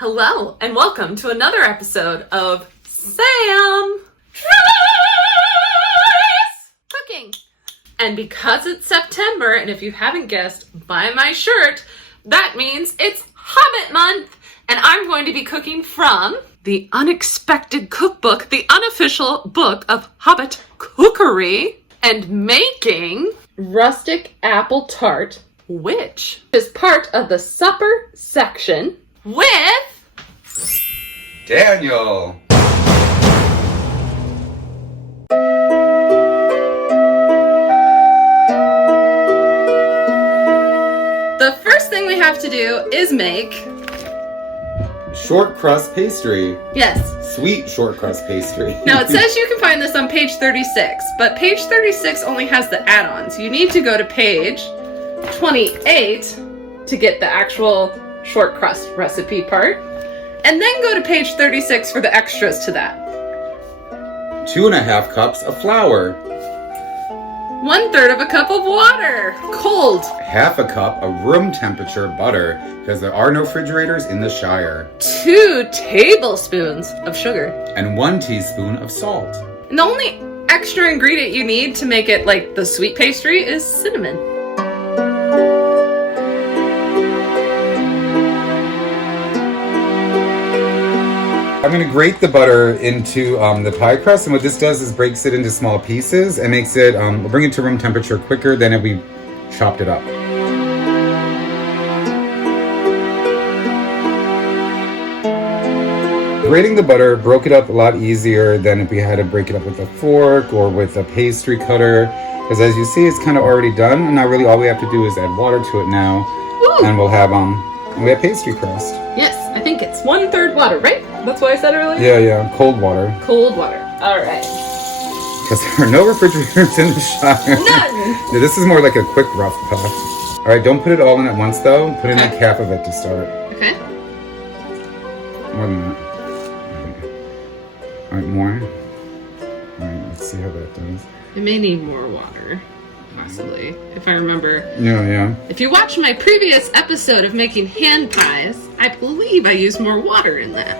Hello, and welcome to another episode of Sam Tries Cooking. And because it's September, and if you haven't guessed by my shirt, that means it's Hobbit month. And I'm going to be cooking from the Unexpected Cookbook, the unofficial book of Hobbit Cookery, and making Rustic Apple Tart, which is part of the supper section with Daniel. The first thing we have to do is make Short crust pastry. Yes. Sweet short crust pastry. Now it says you can find this on page 36, but page 36 only has the add-ons. You need to go to page 28 to get the actual short crust recipe part, and then go to page 36 for the extras to that. 2.5 cups of flour. 1/3 of a cup of water, cold. 1/2 cup of room temperature butter, because there are no refrigerators in the Shire. 2 tablespoons of sugar. And 1 teaspoon of salt. And the only extra ingredient you need to make it like the sweet pastry is cinnamon. I'm going to grate the butter into the pie crust, and what this does is breaks it into small pieces and makes it, we'll bring it to room temperature quicker than if we chopped it up. Grating the butter broke it up a lot easier than if we had to break it up with a fork or with a pastry cutter, because as you see, it's kind of already done, and now really all we have to do is add water to it now. Ooh. And we have pastry crust. Yes, I think it's 1/3 water, right? That's what I said earlier? Yeah, cold water. Cold water. All right. Because there are no refrigerators in the Shire. None! This is more like a quick rough puff. All right, don't put it all in at once, though. Put in like half of it to start. Okay. More than that. All right, more. All right, let's see how that does. It may need more water, possibly, if I remember. Yeah. If you watch my previous episode of making hand pies, I believe I used more water in that.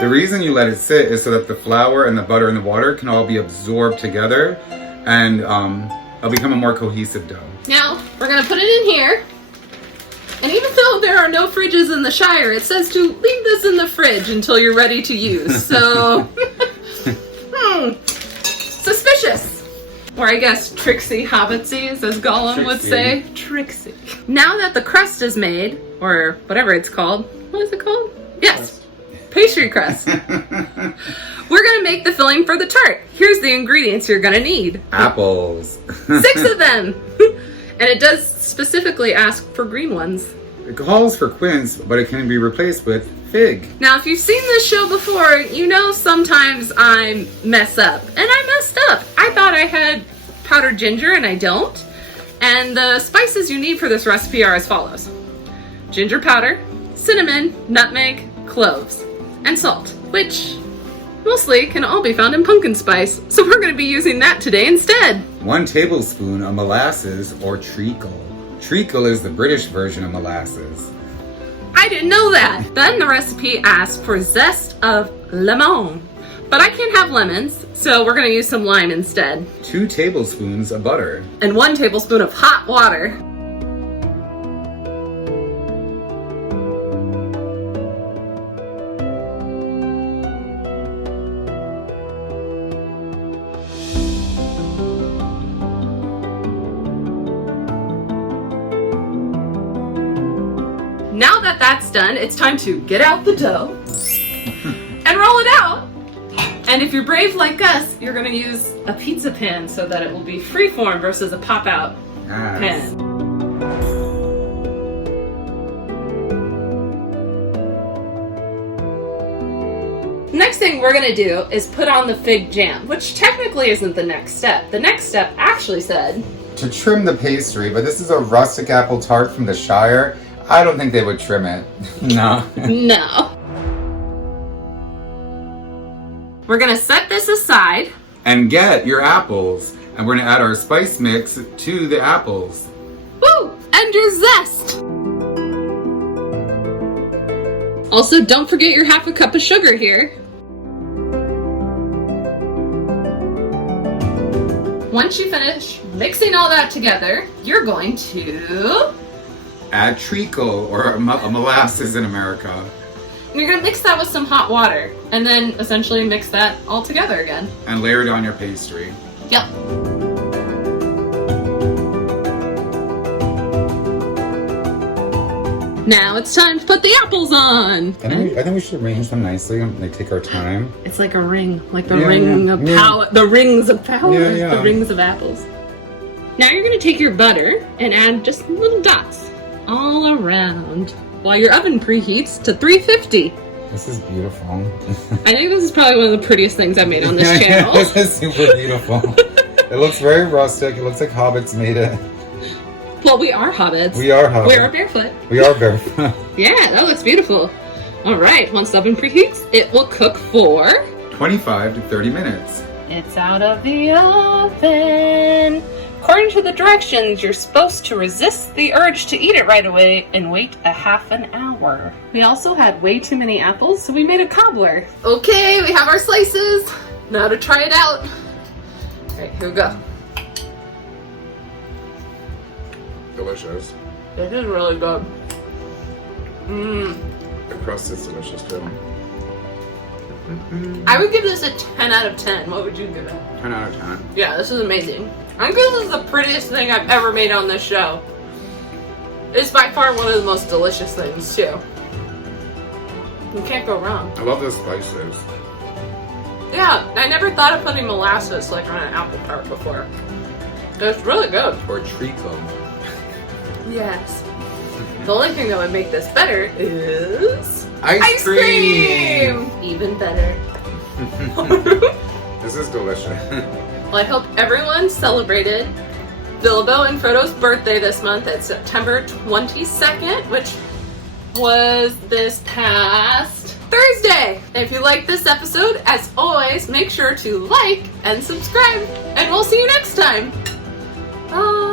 The reason you let it sit is so that the flour and the butter and the water can all be absorbed together, and it'll become a more cohesive dough. Now, we're going to put it in here. And even though there are no fridges in the Shire, it says to leave this in the fridge until you're ready to use. So, suspicious. Or I guess tricksy hobbitsies, as Gollum would say. Tricksy. Now that the crust is made, or whatever it's called. What is it called? Yes. Pastry crust. We're going to make the filling for the tart. Here's the ingredients you're going to need. Apples. 6 of them. And it does specifically ask for green ones. It calls for quince, but it can be replaced with fig. Now, if you've seen this show before, you know sometimes I mess up. And I messed up. I thought I had powdered ginger, and I don't. And the spices you need for this recipe are as follows. Ginger powder, cinnamon, nutmeg, cloves, and salt, which mostly can all be found in pumpkin spice. So we're going to be using that today instead. 1 tablespoon of molasses or treacle. Treacle is the British version of molasses. I didn't know that. Then the recipe asks for zest of lemon. But I can't have lemons, so we're going to use some lime instead. 2 tablespoons of butter. And 1 tablespoon of hot water. Now that that's done, it's time to get out the dough and roll it out. And if you're brave like us, you're going to use a pizza pan so that it will be freeform versus a pop-out pan. Next thing we're going to do is put on the fig jam, which technically isn't the next step. The next step actually said to trim the pastry, but this is a rustic apple tart from the Shire. I don't think they would trim it. No. No. We're going to set this aside. And get your apples. And we're going to add our spice mix to the apples. Woo! And your zest! Also, don't forget your half a cup of sugar here. Once you finish mixing all that together, you're going to... add treacle, or molasses in America. And you're going to mix that with some hot water. And then essentially mix that all together again. And layer it on your pastry. Yep. Now it's time to put the apples on. I think we should arrange them nicely and like take our time. It's like a ring, like the ring of power. The rings of power. The rings of apples. Now you're going to take your butter and add just little dots all around while your oven preheats to 350. This is beautiful. I think this is probably one of the prettiest things I've made on this channel. This is super beautiful. It looks very rustic. It looks like hobbits made it. Well, we are hobbits. We are hobbits. We are barefoot. We are barefoot. Yeah, that looks beautiful. All right, once the oven preheats, it will cook for 25 to 30 minutes. It's out of the oven. According to the directions, you're supposed to resist the urge to eat it right away and wait a half an hour. We also had way too many apples, so we made a cobbler. Okay, we have our slices. Now to try it out. All right, here we go. Delicious. This is really good. The crust is delicious too. I would give this a 10 out of 10. What would you give it? 10 out of 10. Yeah, this is amazing. I think this is the prettiest thing I've ever made on this show. It's by far one of the most delicious things too. You can't go wrong. I love the spices. Yeah, I never thought of putting molasses like on an apple tart before. It's really good. Or treacle. Yes. The only thing that would make this better is... Ice cream! Even better. This is delicious. Well, I hope everyone celebrated Bilbo and Frodo's birthday this month. It's September 22nd, which was this past Thursday. If you like this episode, as always, make sure to like and subscribe, and we'll see you next time. Bye!